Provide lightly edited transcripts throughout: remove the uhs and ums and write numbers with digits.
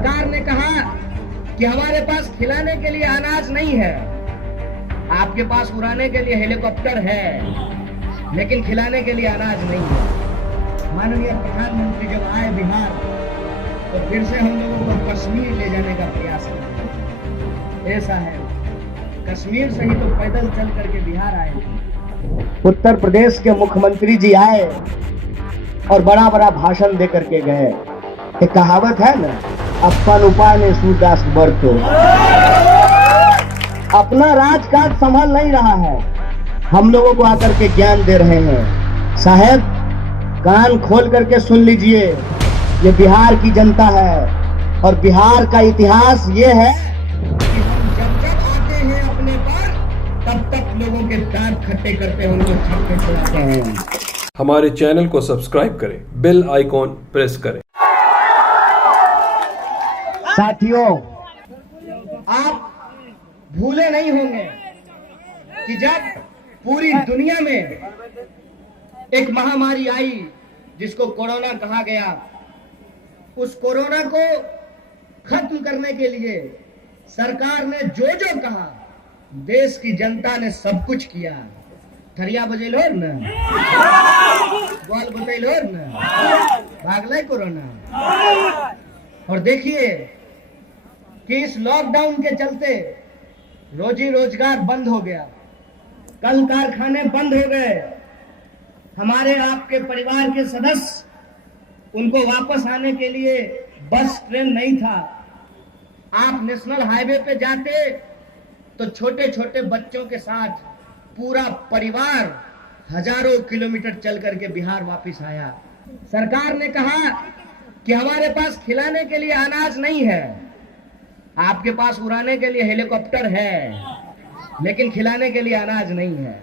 सरकार ने कहा कि हमारे पास खिलाने के लिए अनाज नहीं है, आपके पास उड़ाने के लिए हेलीकॉप्टर है, लेकिन खिलाने के लिए अनाज नहीं है। माननीय प्रधानमंत्री जब आए बिहार तो फिर से हम लोगों को कश्मीर ले जाने का प्रयास किया। ऐसा है, कश्मीर से ही तो पैदल चल करके बिहार आए थे। उत्तर प्रदेश के मुख्यमंत्री जी आए और बड़ा बड़ा भाषण दे करके गए। एक कहावत है ना, अपन उपाय ने सूरदास बरतो। अपना राजकाज संभाल नहीं रहा है, हम लोगों को आकर के ज्ञान दे रहे हैं। साहब कान खोल करके सुन लीजिए, ये बिहार की जनता है और बिहार का इतिहास ये है कि हम जब जब आते हैं अपने पर, तब तक लोगों के दांत खट्टे करते हैं, उनको छक्के छुड़ाते हैं। हमारे चैनल को सब्सक्राइब करें, बेल आइकॉन प्रेस करें। साथियों, आप भूले नहीं होंगे कि जब पूरी दुनिया में एक महामारी आई जिसको कोरोना कहा गया, उस कोरोना को खत्म करने के लिए सरकार ने जो जो कहा, देश की जनता ने सब कुछ किया। थरिया बजेल हो न, बॉल बतैल हो न, भागल कोरोना। और देखिए कि इस लॉकडाउन के चलते रोजी रोजगार बंद हो गया, कल कारखाने बंद हो गए। हमारे आपके परिवार के सदस्य, उनको वापस आने के लिए बस ट्रेन नहीं था। आप नेशनल हाईवे पे जाते तो छोटे छोटे बच्चों के साथ पूरा परिवार हजारों किलोमीटर चल करके बिहार वापस आया। सरकार ने कहा कि हमारे पास खिलाने के लिए अनाज नहीं है, आपके पास उड़ाने के लिए हेलीकॉप्टर है, लेकिन खिलाने के लिए अनाज नहीं है।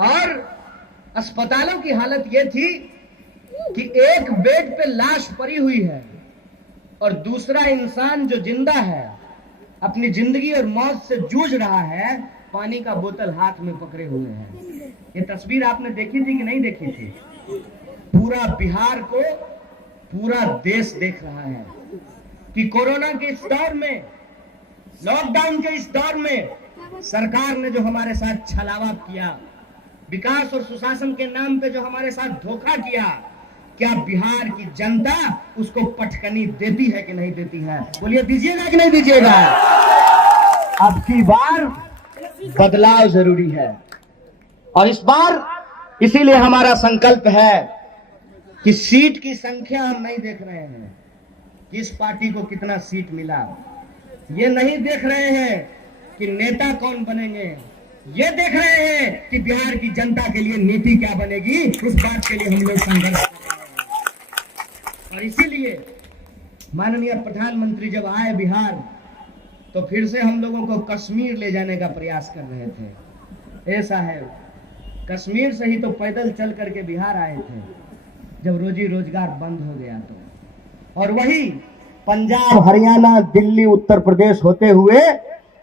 और अस्पतालों की हालत यह थी कि एक बेड पे लाश पड़ी हुई है और दूसरा इंसान जो जिंदा है, अपनी जिंदगी और मौत से जूझ रहा है, पानी का बोतल हाथ में पकड़े हुए हैं। ये तस्वीर आपने देखी थी कि नहीं देखी थी? पूरा बिहार को पूरा देश देख रहा है कि कोरोना के इस दौर में, लॉकडाउन के इस दौर में सरकार ने जो हमारे साथ छलावा किया, विकास और सुशासन के नाम पे जो हमारे साथ धोखा किया, क्या बिहार की जनता उसको पटकनी देती है कि नहीं देती है? बोलिए, दीजिएगा कि नहीं दीजिएगा? अब की बार बदलाव जरूरी है और इस बार इसीलिए हमारा संकल्प है कि सीट की संख्या हम नहीं देख रहे हैं, किस पार्टी को कितना सीट मिला, ये नहीं देख रहे हैं कि नेता कौन बनेंगे, ये देख रहे हैं कि बिहार की जनता के लिए नीति क्या बनेगी। उस बात के लिए हम लोग संघर्ष कर रहे हैं। और इसीलिए माननीय प्रधानमंत्री जब आए बिहार तो फिर से हम लोगों को कश्मीर ले जाने का प्रयास कर रहे थे। ऐसा है, कश्मीर से ही तो पैदल चल करके बिहार आए थे जब रोजी रोजगार बंद हो गया तो। और वही पंजाब, हरियाणा, दिल्ली, उत्तर प्रदेश होते हुए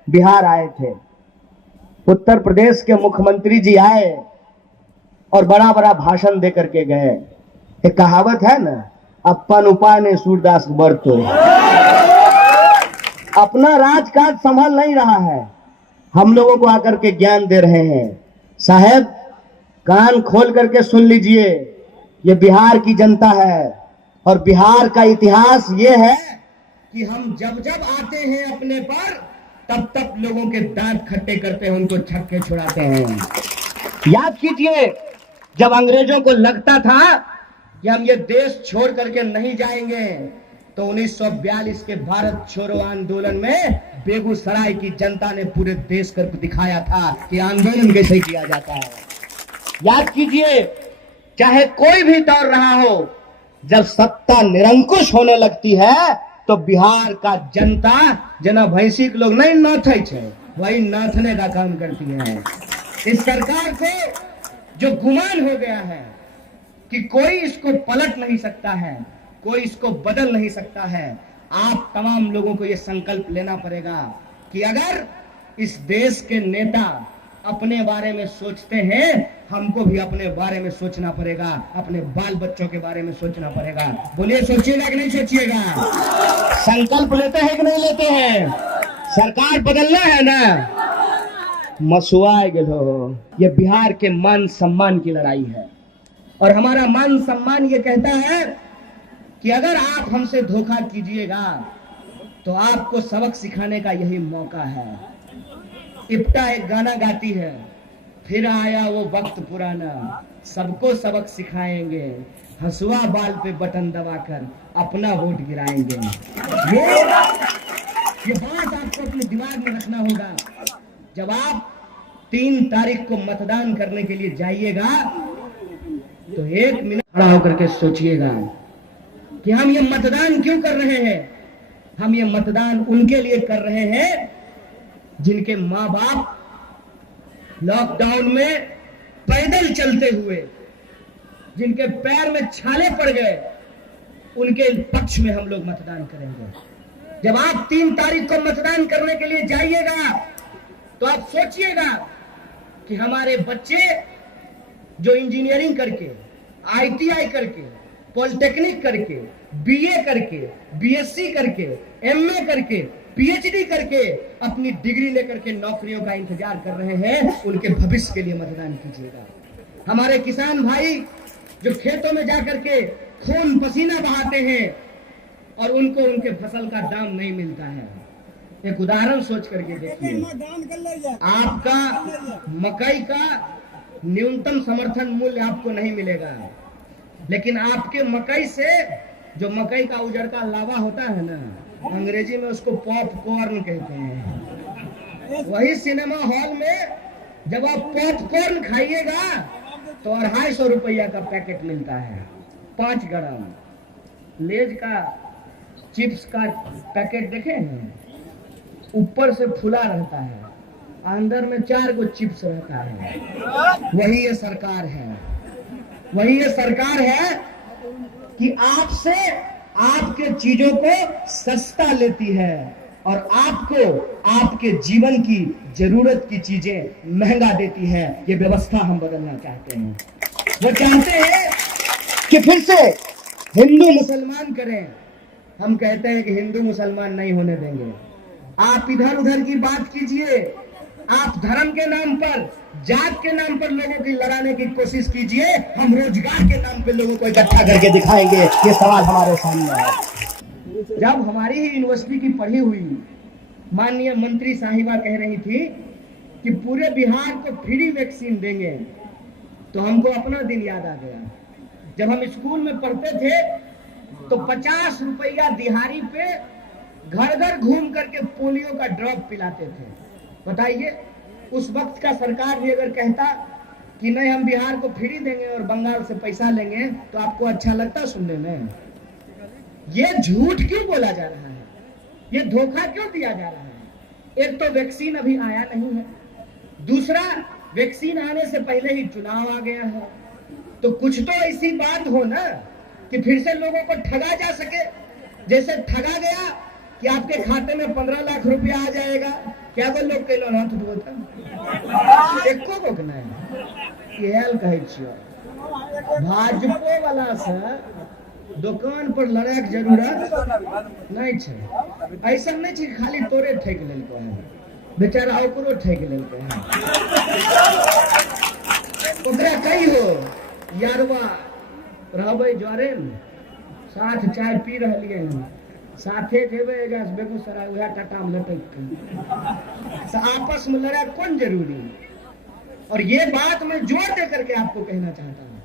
बिहार आए थे। उत्तर प्रदेश के मुख्यमंत्री जी आए और बड़ा बड़ा भाषण दे करके गए। एक कहावत है ना, अपन उपाय ने सूरदास बरतो। अपना राजकाज संभाल नहीं रहा है, हम लोगों को आकर के ज्ञान दे रहे हैं। साहब कान खोल करके सुन लीजिए, ये बिहार की जनता है और बिहार का इतिहास ये है कि हम जब जब आते हैं अपने पर, तब तक लोगों के दांत खट्टे करते हैं, उनको छक्के छुड़ाते हैं। याद कीजिए, जब अंग्रेजों को लगता था कि हम ये देश छोड़ करके नहीं जाएंगे, तो 1942 के भारत छोड़ो आंदोलन में बेगूसराय की जनता ने पूरे देश कर दिखाया था कि आंदोलन कैसे किया जाता है। याद कीजिए, चाहे कोई भी दौर रहा हो, जब सत्ता निरंकुश होने लगती है तो बिहार का जनता जना भैंसी के लोग नहीं नाथे छे, वही नाथने का काम करती है। इस सरकार को जो गुमान हो गया है कि कोई इसको पलट नहीं सकता है, कोई इसको बदल नहीं सकता है, आप तमाम लोगों को यह संकल्प लेना पड़ेगा कि अगर इस देश के नेता अपने बारे में सोचते हैं, हमको भी अपने बारे में सोचना पड़ेगा, अपने बाल बच्चों के बारे में सोचना पड़ेगा। बोलिए, सोचिएगा कि नहीं सोचिएगा? संकल्प लेते हैं कि नहीं लेते हैं? सरकार बदलना है ना, मसुआए गेलो। ये बिहार के मान सम्मान की लड़ाई है और हमारा मान सम्मान ये कहता है कि अगर आप हमसे धोखा कीजिएगा तो आपको सबक सिखाने का यही मौका है। इप्टा एक गाना गाती है, फिर आया वो वक्त पुराना, सबको सबक सिखाएंगे, हंसुआ बाल पे बटन दबाकर अपना वोट गिराएंगे। ये बात आपको अपने दिमाग में रखना होगा। जब आप 3 तारीख को मतदान करने के लिए जाइएगा तो 1 मिनट खड़ा होकर के सोचिएगा कि हम ये मतदान क्यों कर रहे हैं। हम ये मतदान उनके लिए कर रहे हैं जिनके माँ बाप लॉकडाउन में पैदल चलते हुए, जिनके पैर में छाले पड़ गए, उनके पक्ष में हम लोग मतदान करेंगे। जब आप 3 तारीख को मतदान करने के लिए जाइएगा तो आप सोचिएगा कि हमारे बच्चे जो इंजीनियरिंग करके, ITI करके, पॉलिटेक्निक करके, BA करके, BSc करके, MA करके, PhD करके अपनी डिग्री लेकर के नौकरियों का इंतजार कर रहे हैं, उनके भविष्य के लिए मतदान कीजिएगा। हमारे किसान भाई जो खेतों में जाकर के खून पसीना बहाते हैं और उनको उनके फसल का दाम नहीं मिलता है। एक उदाहरण सोच करके देखिए, आपका मकई का न्यूनतम समर्थन मूल्य आपको नहीं मिलेगा, लेकिन आपके मकई से जो मकई का उजड़का लावा होता है ना, अंग्रेजी में उसको पॉपकॉर्न कहते हैं। वही सिनेमा हॉल में जब आप पॉपकॉर्न खाइएगा तो 250 रुपया का पैकेट मिलता है, 5 ग्राम। लेज का चिप्स का पैकेट देखे हैं, ऊपर से फुला रहता है, अंदर में 4 गो चिप्स रहता है। वही ये सरकार है, वही ये सरकार है कि आपसे आपके चीजों को सस्ता लेती है और आपको आपके जीवन की जरूरत की चीजें महंगा देती है। ये व्यवस्था हम बदलना चाहते हैं। वो चाहते हैं कि फिर से हिंदू मुसलमान करें। हम कहते हैं कि हिंदू मुसलमान नहीं होने देंगे। आप इधर उधर की बात कीजिए, आप धर्म के नाम पर, जात के नाम पर लोगों की लड़ाने की कोशिश कीजिए, हम रोजगार के नाम पर लोगों को इकट्ठा करके दिखाएंगे। ये सवाल हमारे सामने है। जब हमारी ही यूनिवर्सिटी की पढ़ी हुई माननीय मंत्री साहिबा कह रही थी कि पूरे बिहार को फ्री वैक्सीन देंगे, तो हमको अपना दिन याद आ गया। जब हम स्कूल में पढ़ते थे तो 50 रुपया दिहाड़ी पे घर घर घूम करके पोलियो का ड्रॉप पिलाते थे। बताइए, उस वक्त का सरकार भी अगर कहता कि नहीं हम बिहार को फ्री देंगे और बंगाल से पैसा लेंगे तो आपको अच्छा लगता सुनने में? ये झूठ क्यों बोला जा रहा है? ये धोखा क्यों दिया जा रहा है? एक तो वैक्सीन अभी आया नहीं है, दूसरा वैक्सीन आने से पहले ही चुनाव आ गया है। तो कुछ तो ऐसी बात हो ना कि फिर से लोगों को ठगा जा सके। जैसे ठगा गया कि आपके खाते में 15 लाख रुपया आ जाएगा। क्या बोल लोग के हाथ उठबो एको को नहीं इहल कहै छियो। भाजपो वाला से दुकान पर लड़ाई के जरूरत नहीं छै। ऐसा नहीं छै खाली तोरे ठेक लेलको है, बेचारा ओकरो ठेक लेलको है। ओकरा कही हो यारवा रहबै ज्वारे साथ चाय पी रहलिए हैं, साथे जेबे बेगूसराय वह टाटा में लटक के, तो आपस में लड़ा कौन जरूरी? और ये बात मैं जोर दे करके आपको कहना चाहता हूँ,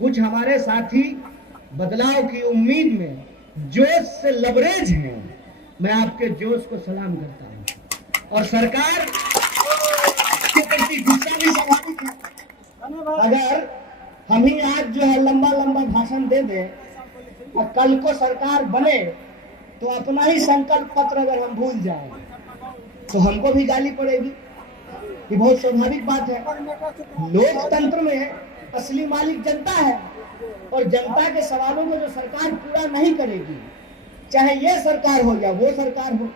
कुछ हमारे साथी बदलाव की उम्मीद में जोश से लबरेज हैं। मैं आपके जोश को सलाम करता हूँ और सरकार के प्रति गुस्सा भी स्वाभाविक है। अगर हम ही आज जो है लंबा लंबा भाषण दे दें और कल को सरकार बने तो अपना ही संकल्प पत्र अगर हम भूल जाएं तो हमको भी गाली पड़ेगी। ये बहुत स्वाभाविक बात है। लोकतंत्र में असली मालिक जनता है और जनता के सवालों को जो सरकार पूरा नहीं करेगी, चाहे ये सरकार हो या वो सरकार हो,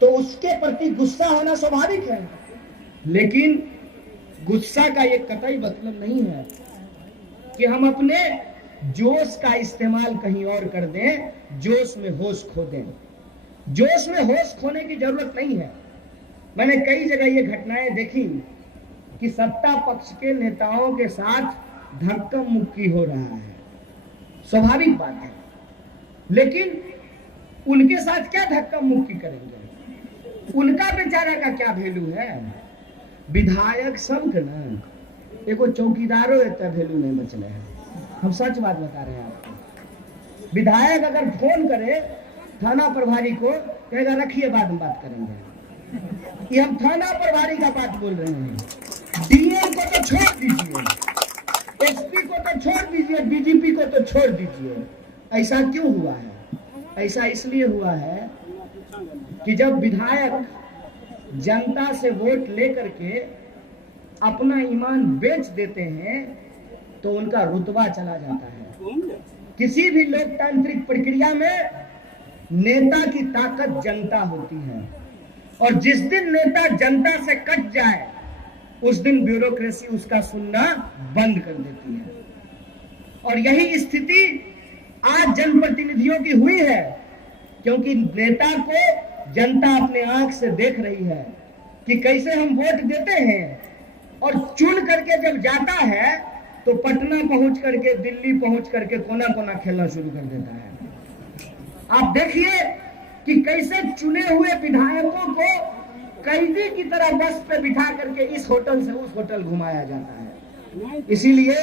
तो उसके प्रति गुस्सा होना स्वाभाविक है। लेकिन गुस्सा का ये कतई मतलब नहीं है कि हम अपने जोश का इस्तेमाल कहीं और कर दें, जोश में होश खो दें। जोश में होश खोने की जरूरत नहीं है। मैंने कई जगह ये घटनाएं देखी कि सत्ता पक्ष के नेताओं के साथ धक्का मुक्की हो रहा है, स्वाभाविक बात है, लेकिन उनके साथ क्या धक्का मुक्की करेंगे? उनका बेचारा का क्या वैल्यू है? विधायक सब के ना, एगो चौकीदारों इतना वैल्यू नहीं बचले है। हम सच बात बता रहे हैं आपको। विधायक अगर फोन करे थाना प्रभारी को, कहेगा रखिए बाद में बात करेंगे। ये हम थाना प्रभारी का बात बोल रहे हैं। डीएम को तो छोड़ दीजिए, एसपी को तो छोड़ दीजिए, डीजीपी को तो छोड़ दीजिए। ऐसा क्यों हुआ है? ऐसा इसलिए हुआ है कि जब विधायक जनता से वोट लेकर के अपना ईमान बेच देते हैं तो उनका रुतबा चला जाता है। किसी भी लोकतांत्रिक प्रक्रिया में नेता की ताकत जनता होती है, और जिस दिन नेता जनता से कट जाए उस दिन ब्यूरोक्रेसी उसका सुनना बंद कर देती है। और यही स्थिति आज जनप्रतिनिधियों की हुई है, क्योंकि नेता को जनता अपने आंख से देख रही है कि कैसे हम वोट देते हैं, और चुन करके जब जाता है तो पटना पहुंच करके, दिल्ली पहुंच करके कोना कोना खेलना शुरू कर देता है। आप देखिए कि कैसे चुने हुए विधायकों को कैदी की तरह बस पे बिठा करके इस होटल से उस होटल घुमाया जाता है। इसीलिए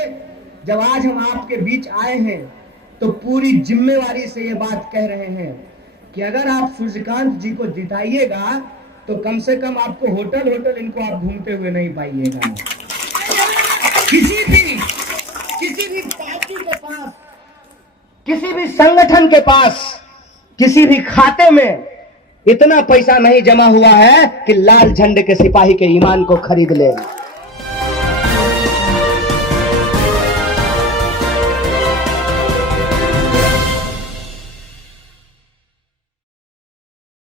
जब आज हम आपके बीच आए हैं तो पूरी जिम्मेवारी से ये बात कह रहे हैं कि अगर आप सूर्यकांत जी को जिताइएगा तो कम से कम आपको होटल होटल इनको आप घूमते हुए नहीं पाइएगा। किसी भी पार्टी के पास, किसी भी संगठन के पास, किसी भी खाते में इतना पैसा नहीं जमा हुआ है कि लाल झंडे के सिपाही के ईमान को खरीद ले।